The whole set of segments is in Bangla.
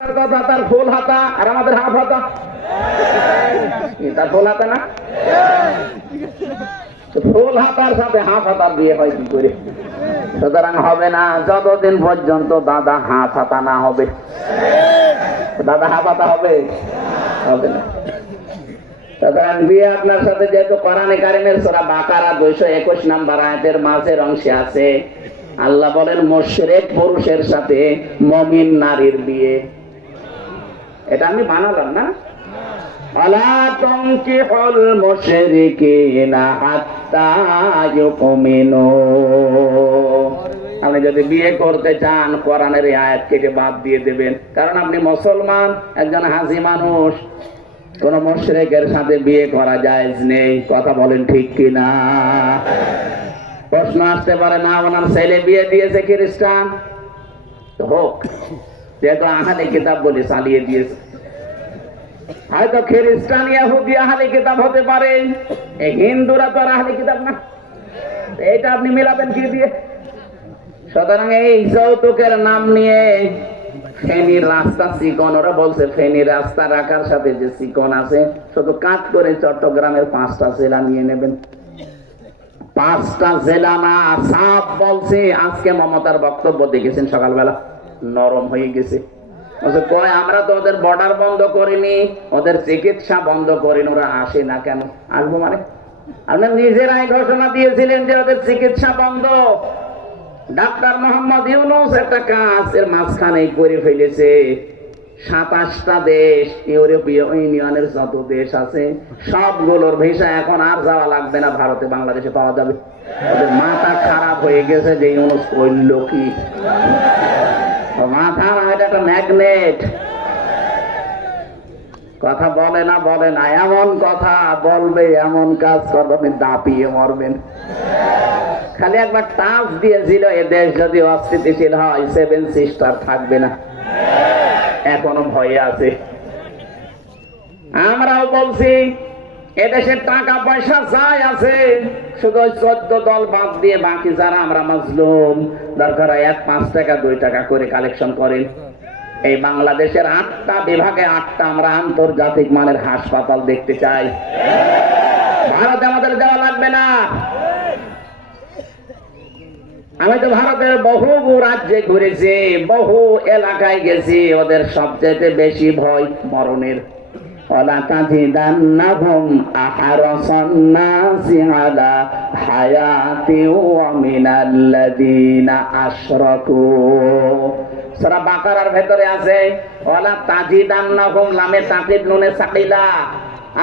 কথা তার ফুল হাতা আর আমাদের হাফ হাতা। তার ফুল হাতা না, ফুল হাতার সাথে হাফ হাতার বিয়ে হয় কি করে? সুতরাং হবে না যতদিন পর্যন্ত দাদা হাফ হাতা না হবে। দাদা হাফ হাতা হবে হবে না। সুতরাং বিয়ে আপনার সাথে যেহেতু কোরআনে কারিমের সূরা বাকারা 221 নম্বর আয়াতের মাঝের অংশে আছে, আল্লাহ বলেন মুশরিক পুরুষের সাথে মুমিন নারীর বিয়ে। এটা আমি বানালাম না। আলা তুনকিহুল মুশরিকিনা হাত্তা ইউমিনু। আপনি যদি বিয়ে করতে চান কোরআনের এই আয়াত কেটে বাদ দিয়ে দেবেন, কারণ আপনি মুসলমান, একজন হাজি মানুষ। কোন মুশরিকের সাথে বিয়ে করা জায়েজ নেই। কথা বলেন ঠিক কিনা? প্রশ্ন আসতে পারে, না ওনার ছেলে বিয়ে দিয়েছে খ্রিস্টান, হোক, যেহেতু আহলে কিতাব বলে চালিয়ে দিয়েছে। হয়তো খ্রিস্টান ইহুদি আহলে কিতাব হতে পারে, এই হিন্দুরা তো আর আহলে কিতাব না। এটা আপনি মিলাবেন কি দিয়ে? সুতরাং এই যৌতুকের নাম নিয়ে ফেনীর রাস্তা চিকন, ওরা বলছে ফেনীর রাস্তা রাখার সাথে যে চিকন আছে, শুধু কাট করে চট্টগ্রামের 5টা জেলা নিয়ে নেবেন। 5টা জেলা না, সাপ বলছে। আজকে মমতার বক্তব্য দেখেছেন সকালবেলা, নরম হয়ে গেছে। কয় আমরা তো ওদের বর্ডার বন্ধ করিনি, ওদের চিকিৎসা বন্ধ করিনি, ওরা আসে না কেন? আসবো মানে? আপনার নিজেরাই ঘোষণা দিয়েছিলেন যে ওদের চিকিৎসা বন্ধ। ডাক্তার মোহাম্মদ ইউনূস একটা কাজের মাঝখানে করে ফেলেছে। 27টা দেশ, ইউরোপীয় ইউনিয়নের যত দেশ আছে সবগুলোর ভিসা এখন আর যাওয়া লাগবে না, ভারতে বাংলাদেশে পাওয়া যাবে। ওদের মাথা খারাপ হয়ে গেছে যে ইউনূস করল কি? মাথা না, এটা একটা ম্যাগনেট। কথা বলে না, বলে না, এমন কথা বলবে, এমন কাজ করবে, আপনি দাপিয়ে মরবেন। খালি একবার টাচ দিয়েছিল, এ দেশ যদি অস্থিতিশীল হয় 7 সিস্টার থাকবে না। এখনো ভয় আছে। আমরাও বলছি এদেশের টাকা পয়সা যাই আছে, শুধু 14 দল বাদ দিয়ে বাকি যারা আমরা মাজলুম, দরকার 1-5 টাকা 2 টাকা করে কালেকশন করেন। এই বাংলাদেশের 8টা বিভাগে 8টা আমরা আন্তর্জাতিক মানের হাসপাতাল দেখতে চাই। ভারতে আমাদের দেওয়া লাগবে না। আমি তো ভারতের বহু রাজ্যে ঘুরেছি, বহু এলাকায় গেছি। ওদের সবচেয়ে বেশি ভয় মরণের। ওয়ালা তাজিদান্নাহুম আহরাসান নাসি আলা হায়াতি ওয়া মিনাল্লাযিনা আশরাকু। সূরা বাকারার ভেতরে আছে ওয়ালা তাজিদান্নাহুম, লামে তাকিদ নুনে সাকিলা।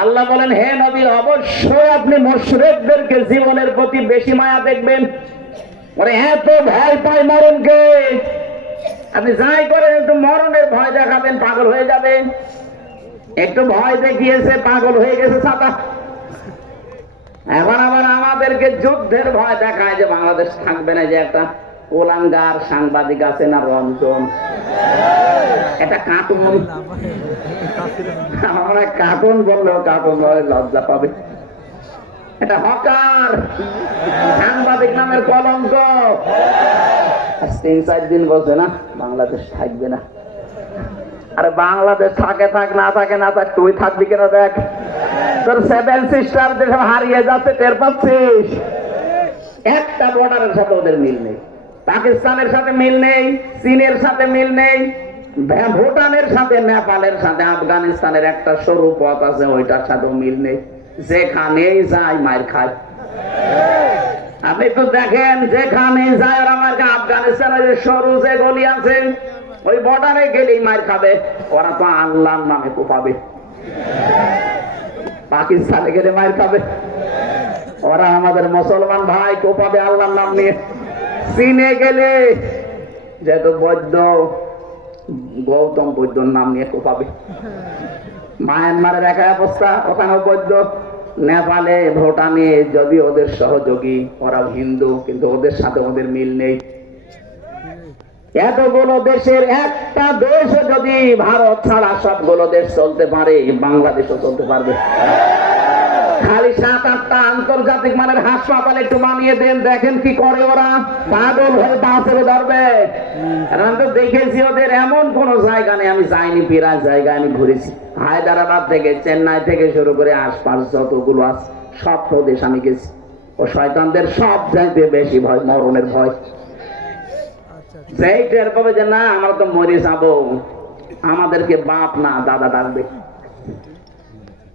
আল্লাহ বলেন, হে নবী, অবশ্যই আপনি মুশরিকদেরকে জীবনের প্রতি বেশি মায়া দেখবেন। ওরে এত ভয় পায় মরণকে, আপনি যাই করেন একটু মরণের ভয় দেখাবেন, পাগল হয়ে যাবেন। একটু ভয় দেখিয়েছে, পাগল হয়ে গেছে ছাতা। এখন আবার আমাদেরকে যুদ্ধের ভয় দেখায় যে বাংলাদেশ থাকবে না। যে একটা ওলাঙ্গার সাংবাদিক আছে না, রঞ্জন, এটা কার্টুন, আমরা কার্টুন বললেও কার্টুন লজ্জা পাবে। এটা হকার সাংবাদিক নামের কলঙ্ক। 3-4 দিন বলছে না বাংলাদেশ থাকবে না। আরে বাংলাদেশ থাকে থাক, না থাকে না থাক, তুই থাকবি কেন? দেখ তোর 7 সিস্টার যেসব হারিয়ে যাচ্ছে, টের পাচ্ছিস? একটা বর্ডারের সাথে ওদের মিল নেই, পাকিস্তানের সাথে মিল নেই, চীনের সাথে মিল নেই, ভুটানের সাথে, নেপালের সাথে, আফগানিস্তানের একটা সরু পথ আছে, ওইটার সাথেও মিল নেই। যেখানেই যায় মার খায়। আপনি তো দেখেন যেখানেই যায় ওরা মার খায়। আফগানিস্তানের সরু যে গলি আছে, ওই বর্ডারে গেলেই মার খাবে। ওরা তো আল্লাহর নামে কোপাবে। পাকিস্তানে গেলে মার খাবে, ওরা আমাদের মুসলমান ভাই কোপাবে আল্লাহর নাম নিয়ে। চীনে গেলে যেহেতু বৈদ্য, গৌতম বৈদ্যর নাম নিয়ে কোপাবে। মায়ানমারের একই অবস্থা, ওখানেও বৈদ্য। নেপালে, ভুটানে যদি ওদের সহযোগী, ওরাও হিন্দু, কিন্তু ওদের সাথে ওদের মিল নেই। এতগুলো দেশের একটা দেশ যদি ভারত ছাড়া সবগুলো দেশ চলতে পারে, বাংলাদেশও চলতে পারবে। খালি 7-8টা আন্তর্জাতিক মানের হাসপাতাল একটু বানিয়ে দেন, দেখেন কি করে ওরা। পাগল হয়ে বাঁচবে ধরবে। আমি তো দেখেছি ওদের এমন কোন জায়গা নেই আমি যাইনি, প্রায় জায়গায় আমি ঘুরেছি। হায়দ্রাবাদ থেকে, চেন্নাই থেকে শুরু করে আশপাশ যতগুলো আছে সব প্রদেশ আমি গেছি। ও শয়তানদের সব চাইতে বেশি ভয় মরণের ভয়। সেই টের পাবে যে না আমরা তো মরে যাবো, আমাদেরকে বাপ না দাদা ডাকবে।